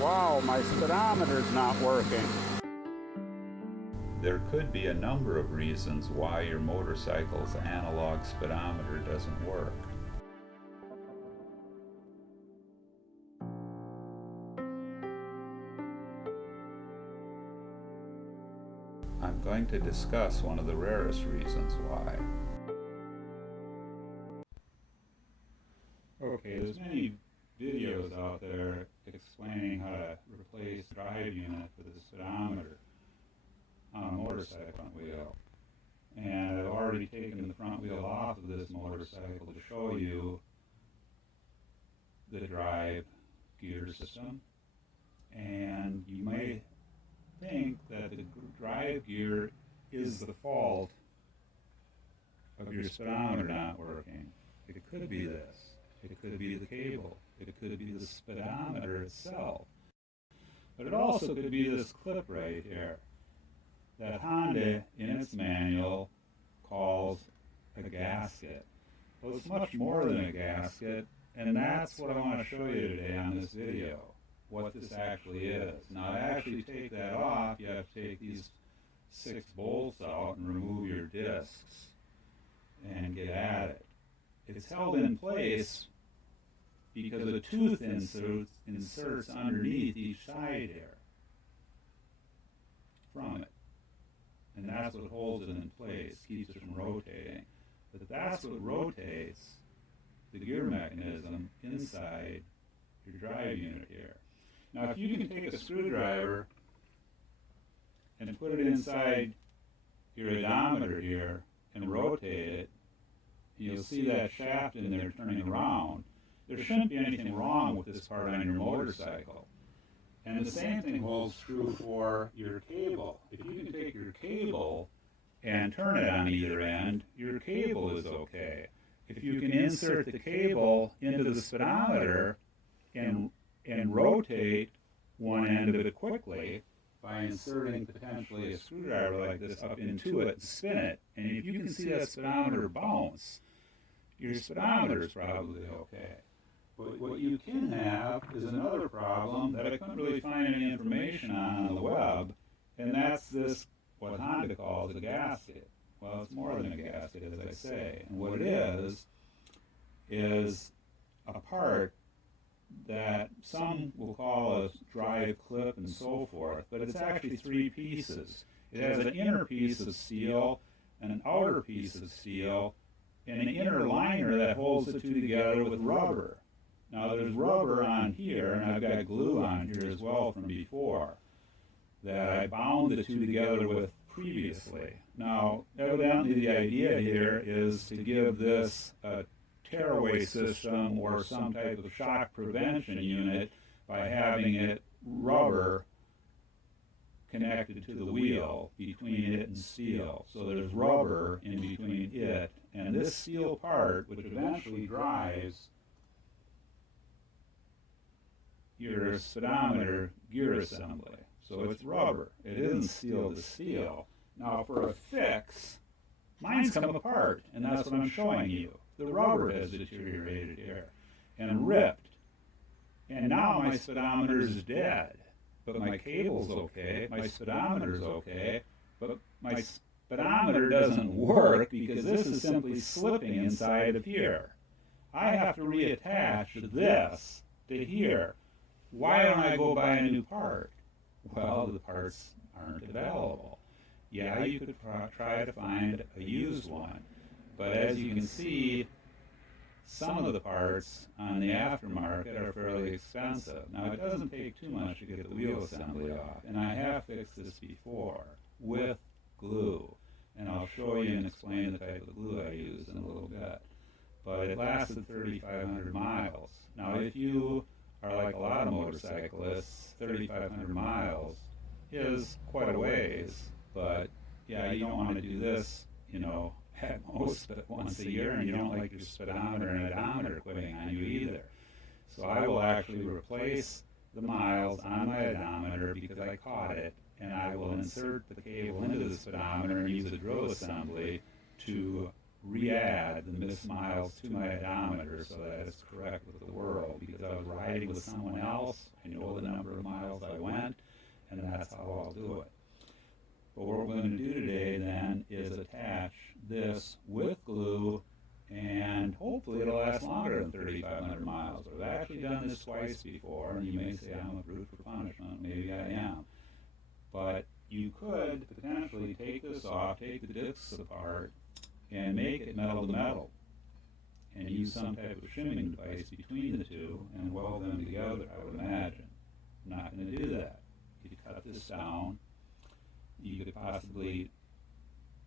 Wow, my speedometer's not working. There could be a number of reasons why your motorcycle's analog speedometer doesn't work. I'm going to discuss one of the rarest reasons why. Okay, there's many videos out there explaining how to replace the drive unit for the speedometer on a motorcycle front wheel. And I've already taken the front wheel off of this motorcycle to show you the drive gear system. And you may think that the drive gear is the fault of your speedometer not working. It could be this. It could be the cable. It could be the speedometer itself. But it also could be this clip right here that Honda, in its manual, calls a gasket. Well, it's much more than a gasket, and that's what I want to show you today on this video, what this actually is. Now, to actually take that off, you have to take these 6 bolts out and remove your discs and get at it. It's held in place because a tooth inserts underneath each side here from it. And that's what holds it in place, keeps it from rotating. But that's what rotates the gear mechanism inside your drive unit here. Now, if you can take a screwdriver and put it inside your odometer here and rotate it, you'll see that shaft in there turning around. There shouldn't be anything wrong with this part on your motorcycle. And the same thing holds true for your cable. If you can take your cable and turn it on either end, your cable is okay. If you can insert the cable into the speedometer and rotate one end of it quickly by inserting potentially a screwdriver like this up into it and spin it, and if you can see that speedometer bounce, your speedometer is probably okay. But what you can have is another problem that I couldn't really find any information on the web, and that's this, what Honda calls a gasket. Well, it's more than a gasket, as I say. And what it is a part that some will call a drive clip and so forth, but it's actually 3 pieces. It has an inner piece of steel, an outer piece of steel, and an inner liner that holds the two together with rubber. Now there's rubber on here, and I've got glue on here as well from before that I bound the two together with previously. Now, evidently the idea here is to give this a tearaway system or some type of shock prevention unit by having it rubber connected to the wheel between it and steel. So there's rubber in between it and this steel part, which eventually drives your speedometer gear assembly. So it's rubber. It isn't steel to steel. Now for a fix, mine's come apart, and that's what I'm showing you. The rubber has deteriorated here and ripped. And now my speedometer is dead. But my cable's okay, my speedometer's okay, but my speedometer doesn't work because this is simply slipping inside of here. I have to reattach this to here. Why don't I go buy a new part? Well, the parts aren't available. Yeah, you could try to find a used one, but as you can see, some of the parts on the aftermarket are fairly expensive. Now, it doesn't take too much to get the wheel assembly off, and I have fixed this before with glue, and I'll show you and explain the type of glue I use in a little bit. But it lasted 3,500 miles. Now, if you are like a lot of motorcyclists, 3,500 miles is quite a ways, but yeah, you don't want to do this, at most but once a year, and you don't like your speedometer and odometer quitting on you either. So I will actually replace the miles on my odometer because I caught it, and I will insert the cable into the speedometer and use a drill assembly to re-add the this miles to my odometer so that it's correct with the world, because I was riding with someone else. I know the number of miles I went, and that's how I'll do it. But what we're going to do today then is attach this with glue, and hopefully it'll last longer than 3,500 miles. I've actually done this twice before, and you may say I'm a brute for punishment. Maybe I am. But you could potentially take this off, take the discs apart, and make it metal to metal, and use some type of shimming device between the two and weld them together, I would imagine. I'm not going to do that. You could cut this down. You could possibly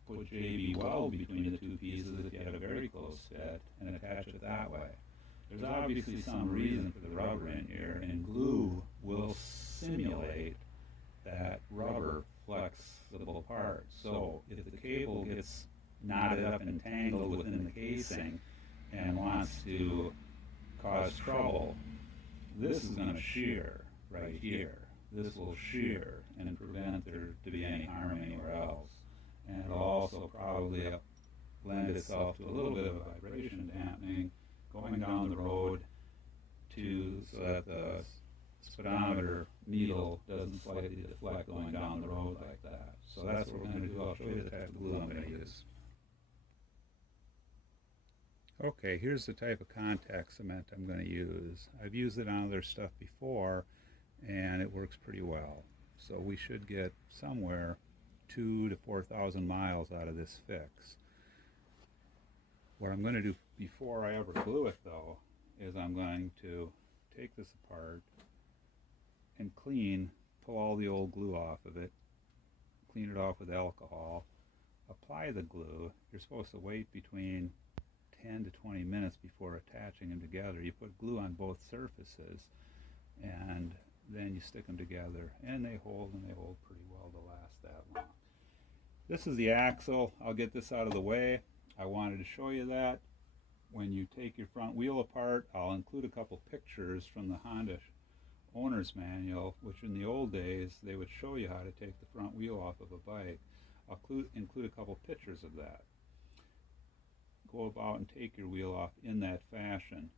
put JB weld between the two pieces if you had a very close fit and attach it that way. There's obviously some reason for the rubber in here, and glue will simulate that rubber flexible part. So if the cable gets knotted up and tangled within the casing and wants to cause trouble, this is going to shear right here. This will shear and prevent there to be any harm anywhere else. And it'll also probably lend itself to a little bit of a vibration dampening going down the road so that the speedometer needle doesn't slightly deflect going down the road like that. So that's what we're going to do. I'll show you the type of glue I'm going to use. Okay, here's the type of contact cement I'm going to use. I've used it on other stuff before, and it works pretty well. So we should get somewhere 2,000 to 4,000 miles out of this fix. What I'm going to do before I ever glue it, though, is I'm going to take this apart and pull all the old glue off of it, clean it off with alcohol, apply the glue. You're supposed to wait between 10 to 20 minutes before attaching them together. You put glue on both surfaces, and then you stick them together, and they hold pretty well to last that long. This is the axle. I'll get this out of the way. I wanted to show you that when you take your front wheel apart. I'll include a couple pictures from the Honda owner's manual, which in the old days they would show you how to take the front wheel off of a bike. I'll include a couple pictures of that. Go about and take your wheel off in that fashion.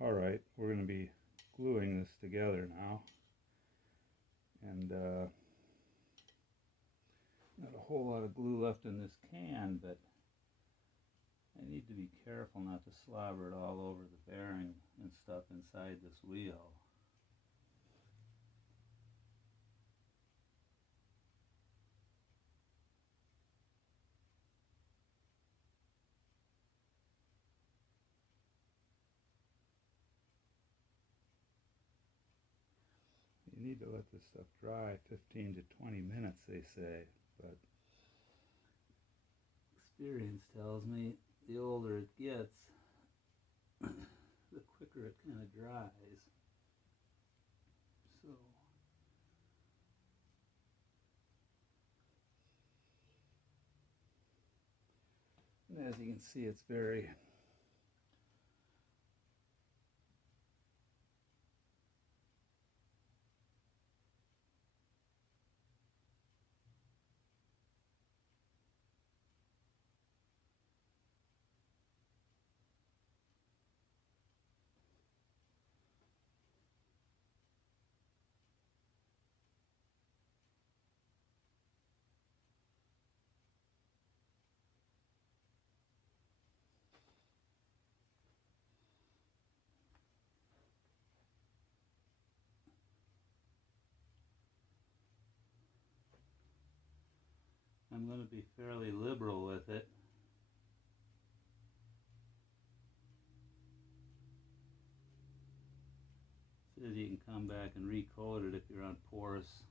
Alright, we're going to be gluing this together now, and not a whole lot of glue left in this can, but I need to be careful not to slobber it all over the bearing and stuff inside this wheel. You need to let this stuff dry 15 to 20 minutes, they say, but experience tells me the older it gets, the quicker it kind of dries. So and as you can see, it's very I'm going to be fairly liberal with it. Says you can come back and recoat it if you're on porous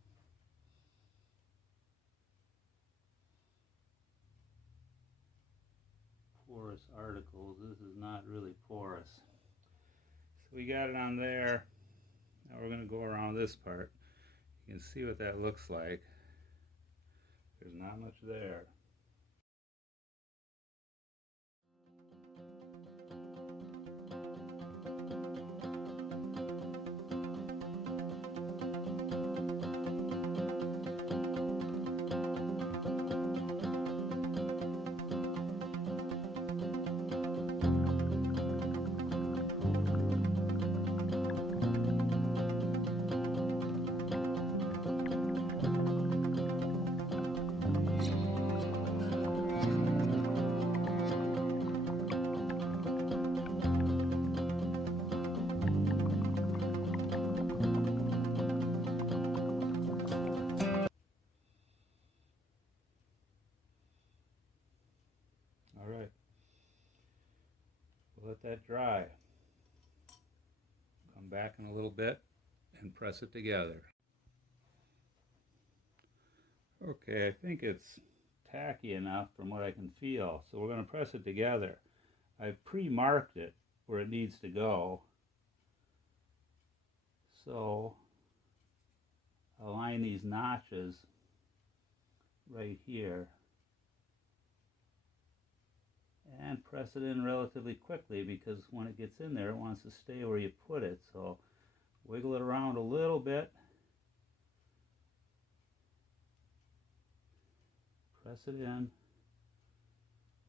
articles. This is not really porous. So we got it on there. Now we're going to go around this part. You can see what that looks like. There's not much there. that dry. Come back in a little bit and press it together. Okay, I think it's tacky enough from what I can feel, so we're going to press it together. I've pre-marked it where it needs to go, so I'll line these notches right here and press it in relatively quickly, because when it gets in there it wants to stay where you put it. So wiggle it around a little bit, press it in.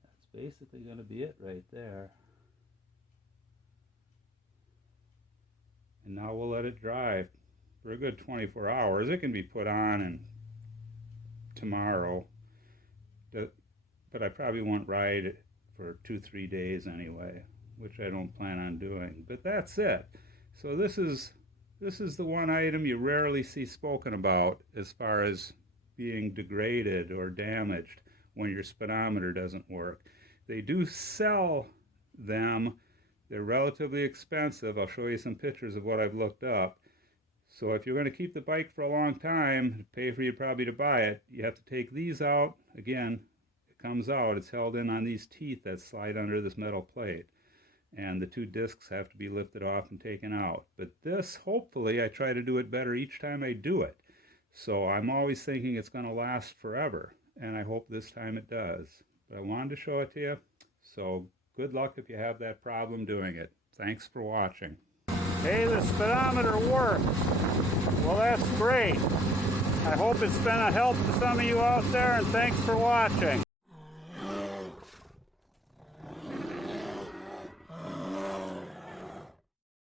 That's basically going to be it right there. And now we'll let it dry for a good 24 hours. It can be put on and tomorrow, but I probably won't ride it for 2-3 days anyway, which I don't plan on doing. But that's it. So this is the one item you rarely see spoken about as far as being degraded or damaged when your speedometer doesn't work. They do sell them. They're relatively expensive. I'll show you some pictures of what I've looked up. So if you're going to keep the bike for a long time, pay for you probably to buy it, you have to take these out. Again, it comes out. It's held in on these teeth that slide under this metal plate. And the 2 discs have to be lifted off and taken out. But this, hopefully, I try to do it better each time I do it. So I'm always thinking it's going to last forever, and I hope this time it does. But I wanted to show it to you, so good luck if you have that problem doing it. Thanks for watching. Hey, the speedometer works. Well, that's great. I hope it's been a help to some of you out there, and thanks for watching.